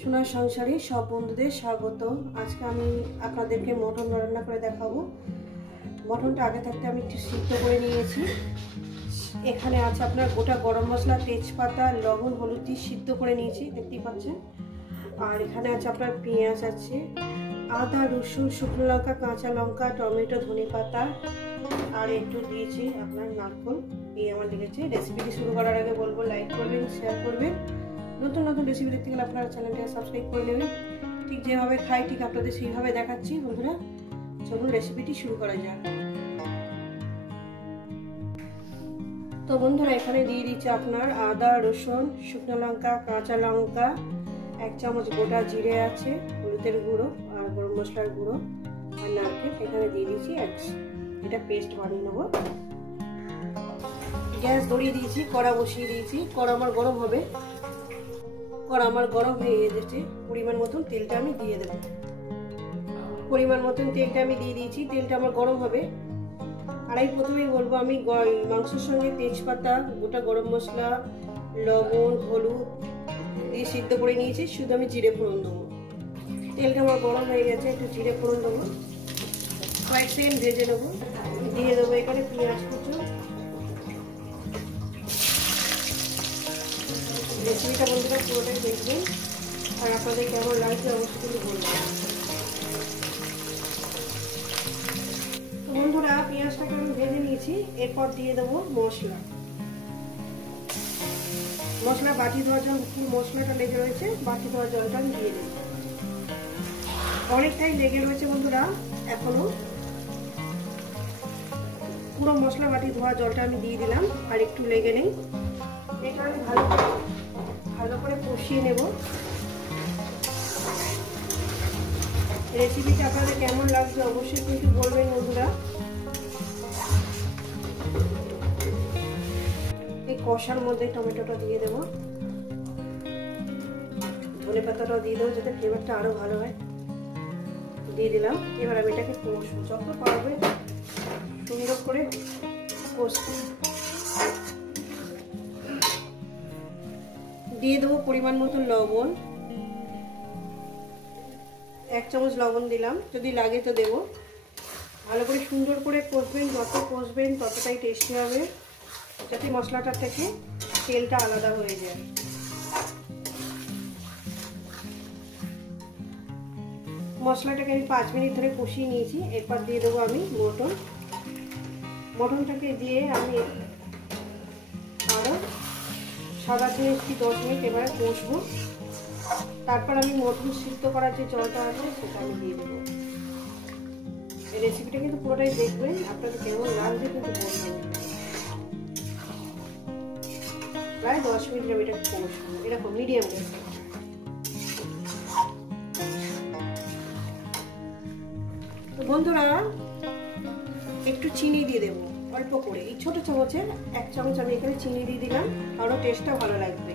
সোনার সংসারে সব বন্ধুদের স্বাগত। আজকে আমি আপনাদেরকে মটন রান্না করে দেখাবো। মটনটা আগে থাকতে আমি একটু সিদ্ধ করে নিয়েছি। এখানে আছে আপনার গোটা গরম মশলা, তেজপাতা, লবণ, হলুদ দিয়ে সিদ্ধ করে নিয়েছি, দেখতেই পাচ্ছেন। আর এখানে আছে আপনার পেঁয়াজ আছে, আদা, রসুন, শুকনো লঙ্কা, কাঁচা লঙ্কা, টমেটো, ধনেপাতা আর একটু দিয়েছি আপনার নারকেল। এই আমার লেগেছে। রেসিপিটি শুরু করার আগে বলবো লাইক করবেন, শেয়ার করবেন। নতুন নতুন রেসিপি দেখতে গেলে আপনারা চ্যানেলটাকে সাবস্ক্রাইব করে নেবেন। ঠিক যেভাবে খাই ঠিক আপনাদের সেইভাবে দেখাচ্ছি বন্ধুরা। চলুন রেসিপিটি শুরু করা যাক। তো বন্ধুরা এখানে দিয়ে দিচ্ছি আপনার আদা, রসুন, শুকনো লঙ্কা, কাঁচা লঙ্কা, 1 চামচ গোটা জিরে আছে, হলুদের গুঁড়ো আর গরম মশলার গুঁড়ো আর নারকেল এখানে দিয়ে দিচ্ছি। এটা পেস্ট বানিয়ে নেবো। গ্যাস ধরিয়ে দিয়েছি, কড়া বসিয়ে দিয়েছি। কড়া আমার গরম হবে। কড়া আমার গরম হয়ে গেছে। পরিমাণ মতন তেলটা আমি দিয়ে দেবো। পরিমাণ মতন তেলটা আমি দিয়ে দিয়েছি। তেলটা আমার গরম হবে। আর আমি প্রথমেই বলবো, আমি মাংসের সঙ্গে তেজপাতা, গোটা গরম মশলা, লবণ, হলুদ দিয়ে সিদ্ধ করে নিয়েছি। শুধু আমি জিরে ফোড়ন দেবো। তেলটা আমার গরম হয়ে গেছে। একটু জিরে ফোড়ন দেবো, কয়েক সেকেন্ড ভেজে নেবো। দিয়ে দেবো এখানে পেঁয়াজ কুচো। রেসিপিটা বন্ধুরা পুরোটাই দেখবেন, আর আপনাদের কেমন লাগছে অবশ্যই কিন্তু বলবেন। তো বন্ধুরা পেঁয়াজটাকে আমি ভেজে নিয়েছি। এরপর দিয়ে দেবো মশলা। মশলা বাটি ধোয়া জল, মশলাটা লেগে রয়েছে, বাটি ধোয়া জলটা আমি দিয়ে দেবো। অনেকটাই লেগে রয়েছে বন্ধুরা, এখনো পুরো মশলা বাটি ধোয়া জলটা আমি দিয়ে দিলাম। আর একটু লেগে নেই। এটা আমি ভালো করে কষিয়ে নেব। রেসিপিটা আপনাদের কেমন লাগছে অবশ্যই কিন্তু বলবেন বন্ধুরা। এই কষার মধ্যে টমেটোটা দিয়ে দেবো, ধনেপাতাটাও দিয়ে দেবো যাতে ফ্লেভারটা আরো ভালো হয়। দিয়ে দিলাম। এবার আমি এটাকে কষবো, যত পারবে সুন্দর করে কষবো। দিয়ে দেবো পরিমাণ মতো লবণ, 1 চামচ লবণ দিলাম, যদি লাগে তো দেবো। ভালো করে সুন্দর করে কষবেন, যত কষবেন ততটাই টেস্টি হবে, যাতে মশলাটা থেকে তেলটা আলাদা হয়ে যায়। মশলাটাকে আমি 5 মিনিট ধরে কষিয়ে নিয়েছি। এরপর দিয়ে দেবো আমি মটনটাকে দিয়ে আমি আরও সাদা দিয়ে 10 মিনিট এবারে কষবো। তারপর আমি মটন সিদ্ধ করার যে জলটা আছে সেটা আমি দিয়ে দেবো। এই রেসিপিটা কিন্তু পুরোটাই দেখবেন, আপনাদের কেমন লাগছে কিন্তু বলবেন। প্রায় 10 মিনিট আমি এটাকে কষবো, এরকম মিডিয়াম গ্যাসে। তো বন্ধুরা একটু চিনি দিয়ে দেবো অল্প করে। এই ছোট চামচের 1 চামচ আমি এখানে চিনি দিয়ে দিলাম, আরো টেস্টটা ভালো লাগবে।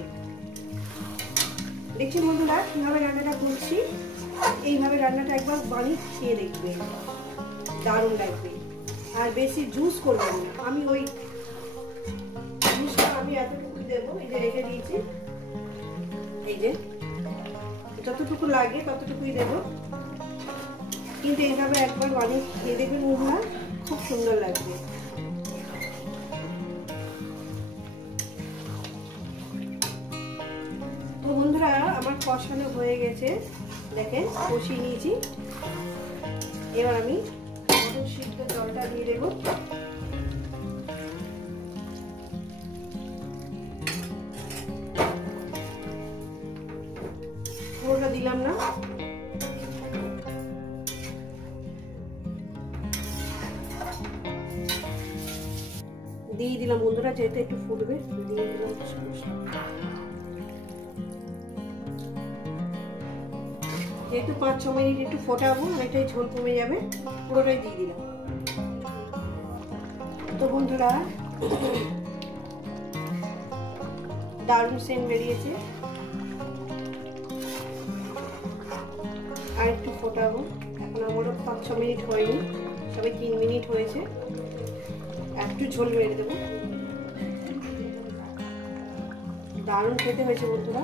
দেখছি বন্ধুরা কিভাবে রান্নাটা করছি। এইভাবে রান্নাটা একবার বানিয়ে খেয়ে দেখবেন, দারুণ লাগবে। আর বেশি জুস করবেন না। আমি ওই জুসটা আমি এতটুকু দেবো, এই যে রেখে দিয়েছি। এই যে যতটুকু লাগে ততটুকুই দেবো, কিন্তু এইভাবে একবার বানিয়ে খেয়ে দেখবেন বন্ধুরা, খুব সুন্দর লাগবে। তো বন্ধুরা আমার কষানো হয়ে গেছে, দেখেন কষিয়ে নিয়েছি। এবার আমি মটন সিদ্ধ জলটা দিয়ে দেবো। পুরোটা দিলাম না, দিয়ে দিলাম বন্ধুরা, যেহেতু একটু ফুটবে দিয়ে দিলাম। যেহেতু 5-6 মিনিট একটু ফোটাবো, এটাই ঝোল কমে যাবে, পুরোটাই দিয়ে দিলাম। তো বন্ধুরা দারুণ সেন্ট বেরিয়েছে। আর একটু ফোটাবো। এখন আমারও 5-6 মিনিট হয়নি, সবে 3 মিনিট হয়েছে। একটু ঝোল মেরে দেবো। দারুণ খেতে হয়েছে বন্ধুরা।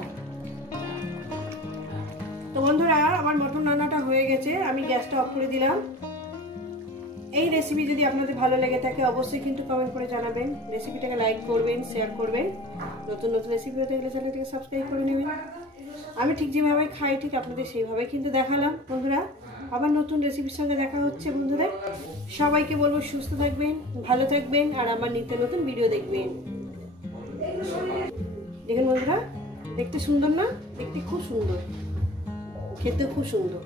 তো বন্ধুরা আমার মটন রান্নাটা হয়ে গেছে, আমি গ্যাসটা অফ করে দিলাম। এই রেসিপি যদি আপনাদের ভালো লেগে থাকে অবশ্যই কিন্তু কমেন্ট করে জানাবেন, রেসিপিটাকে লাইক করবেন, শেয়ার করবেন। নতুন নতুন রেসিপি হতে গেলে চ্যানেলটাকে সাবস্ক্রাইব করে নেবেন। আমি ঠিক যেভাবে খাই ঠিক আপনাদের সেইভাবে কিন্তু দেখালাম। বন্ধুরা আবার নতুন রেসিপির সঙ্গে দেখা হচ্ছে। বন্ধুরা সবাইকে বলবো সুস্থ থাকবেন, ভালো থাকবেন, আর আমার নিত্য নতুন ভিডিও দেখবেন। দেখুন বন্ধুরা, দেখতে সুন্দর না? দেখতে খুব সুন্দর, খেতে খুব সুন্দর।